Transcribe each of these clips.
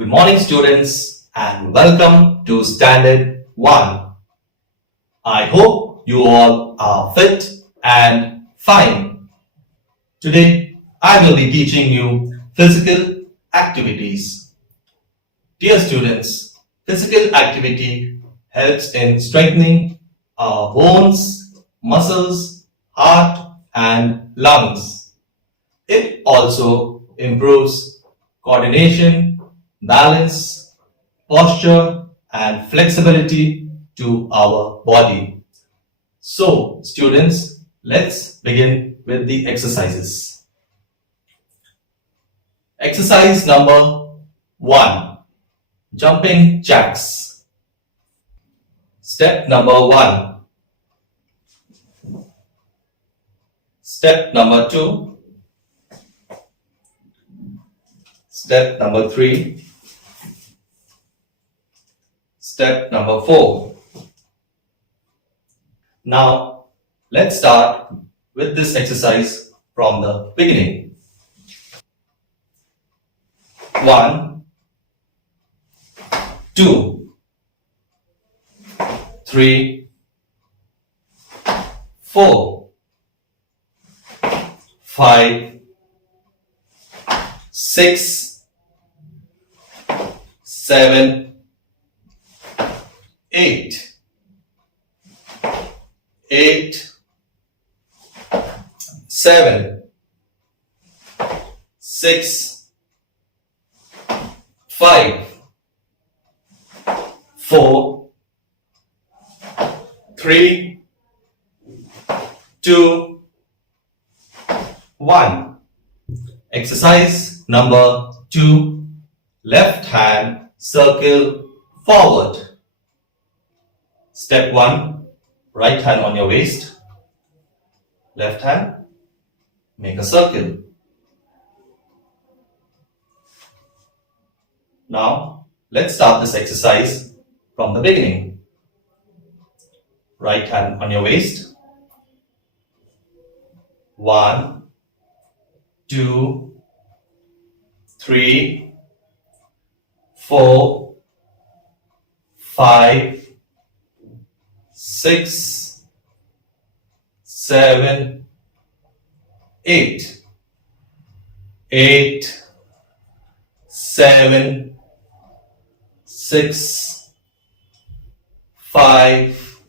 Good morning, students, and welcome to Standard 1. I hope you all are fit and fine. Today, I will be teaching you physical activities. Dear students, physical activity helps in strengthening our bones, muscles, heart, and lungs. It also improves coordination, balance, posture, and flexibility to our body. So, students, let's begin with the exercises. Exercise number 1. Jumping jacks. Step number 1. Step number 2. Step number 3. Step number 4. Now, let's start with this exercise from the beginning. 1, 2, 3, 4, 5, 6, 7, 8, 7, 6, 5, 4, 3, 2, 1. Exercise number 2. Left hand circle forward. Step 1. Right hand on your waist. Left hand, make a circle. Now, let's start this exercise from the beginning. Right hand on your waist. 1, 2, 3, 4, 5, 6, 7, 8, 7, 6, 5,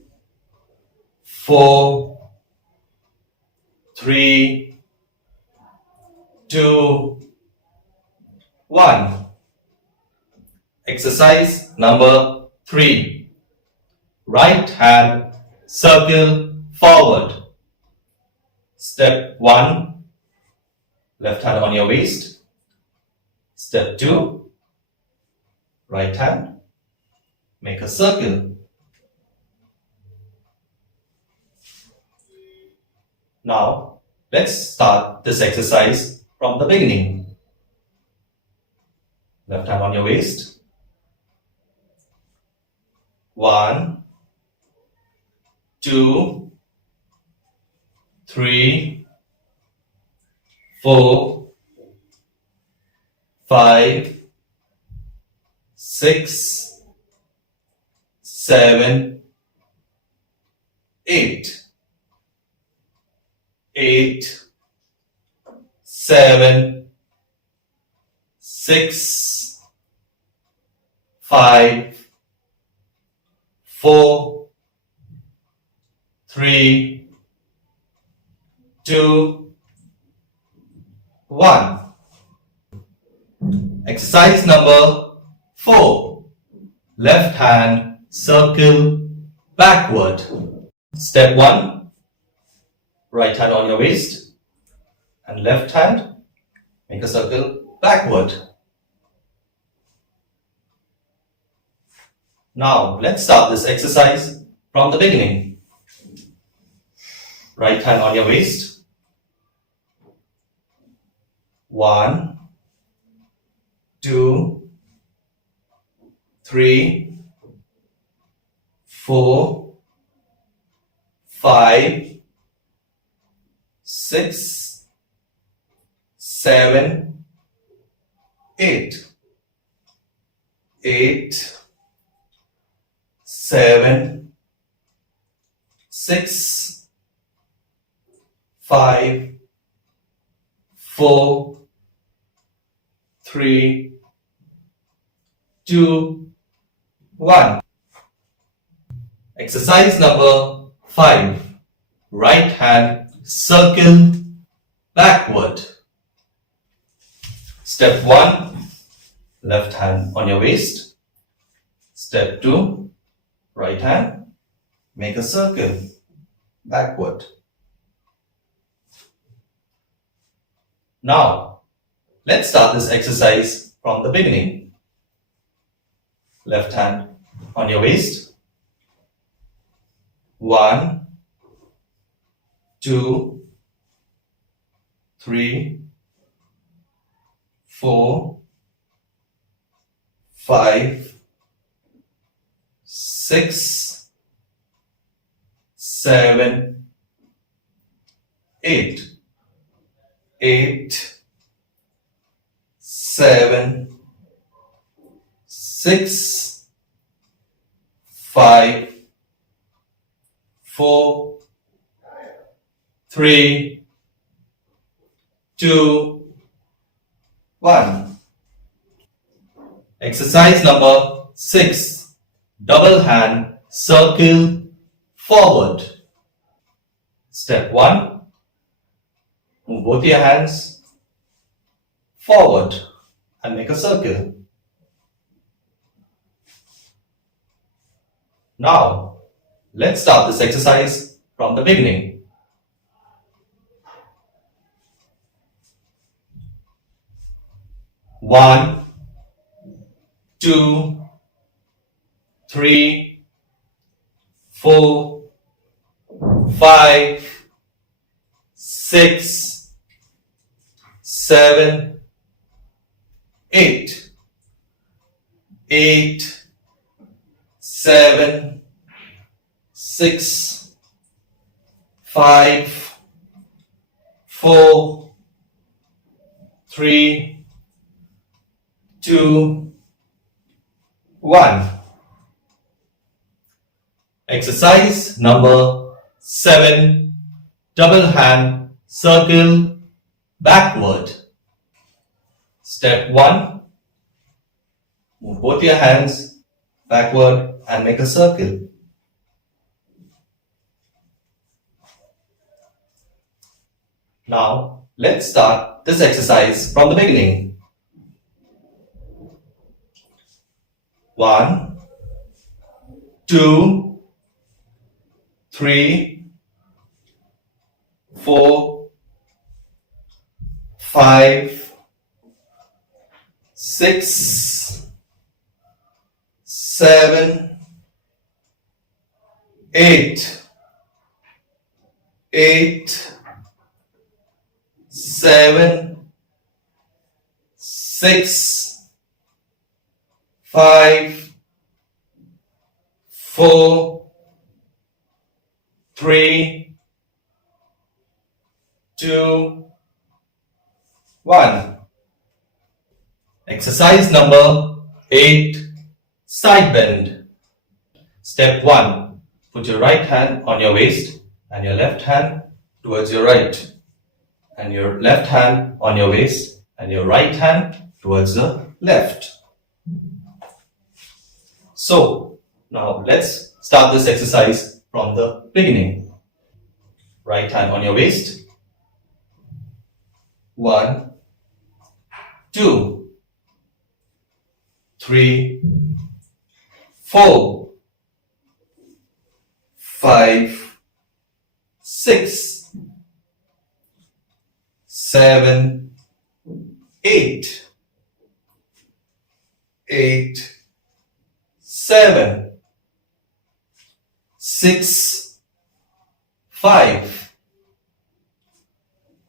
4, 3, 2, 1. Exercise number 3. Right hand circle forward. Step 1. Left hand on your waist. Step 2. Right hand, make a circle. Now, let's start this exercise from the beginning. Left hand on your waist. 1, 2, 3, 4, 5, 6, 7, 8, 7, 6, 5, 4, 3, 2, 1. Exercise number 4. Left hand circle backward. Step 1. Right hand on your waist. And left hand, make a circle backward. Now, let's start this exercise from the beginning. Right hand on your waist. 1, 2, 3, 4, 5, 6, 7, 8, 8, 7, 6, 5, 4, 3, 2, 1. Exercise number 5. Right hand circle backward. Step 1, left hand on your waist. Step 2, right hand, make a circle backward. Now, let's start this exercise from the beginning. Left hand on your waist. 1, 2, 3, 4, 5, 6, 7, 8. 8, 7, 6, 5, 4, 3, 2, 1. Exercise number 6. Double hand circle forward. Step 1. Move both your hands forward and make a circle. Now, let's start this exercise from the beginning. 1, 2, 3, 4, 5, 6, 7, 8. 8, 7, 6, 5, 4, 3, 2, 1. Exercise number 7. Double hand circle backward. Step 1. Move both your hands backward and make a circle. Now, let's start this exercise from the beginning. 1, 2, 3, 4, 5, 6, 7, 8. 8, 7, 6, 5, 4, 3, 2, 1. Exercise number 8. Side bend. Step 1. Put your right hand on your waist and your left hand towards your right. And your left hand on your waist and your right hand towards the left. So, now let's start this exercise from the beginning. Right hand on your waist. 1, 2, 3, 4, 5, 6, 7, 8. 8, 7, 6, 5,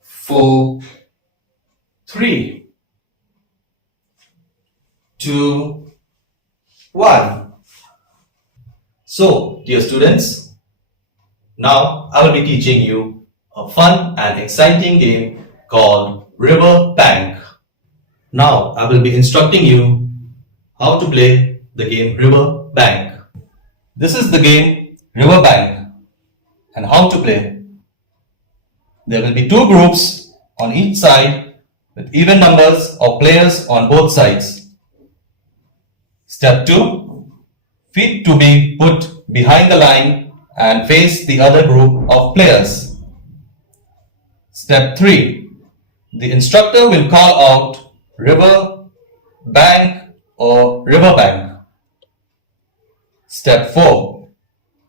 4, 3, 2, 1. So, dear students, now I will be teaching you a fun and exciting game called River Bank. Now I will be instructing you how to play the game River Bank. This is the game River Bank and how to play. There will be two groups on each side with even numbers of players on both sides. Step 2. Feet to be put behind the line and face the other group of players. Step 3. The instructor will call out river, bank or river bank. Step 4.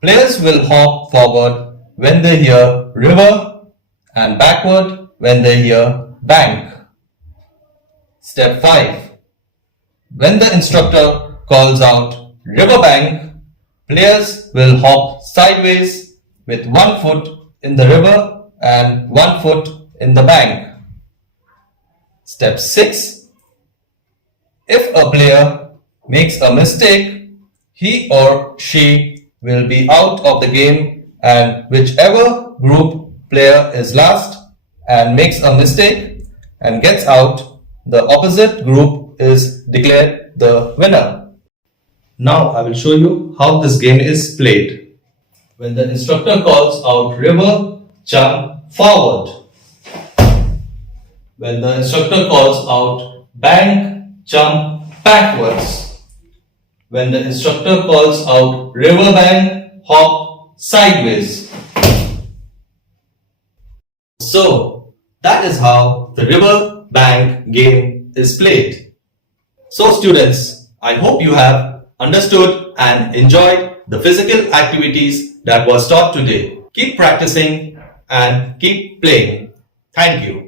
Players will hop forward when they hear river and backward when they hear bank. Step 5. When the instructor calls out river bank, players will hop sideways with one foot in the river and one foot in the bank. Step 6. If a player makes a mistake, he or she will be out of the game, and whichever group player is last and makes a mistake and gets out, the opposite group is declared the winner. Now I will show you how this game is played. When the instructor calls out river, jump forward. When the instructor calls out bank, jump backwards. When the instructor calls out river bank, hop sideways. So that is how the river bank game is played. So students, I hope you have understood and enjoyed the physical activities that was taught today. Keep practicing and keep playing. Thank you.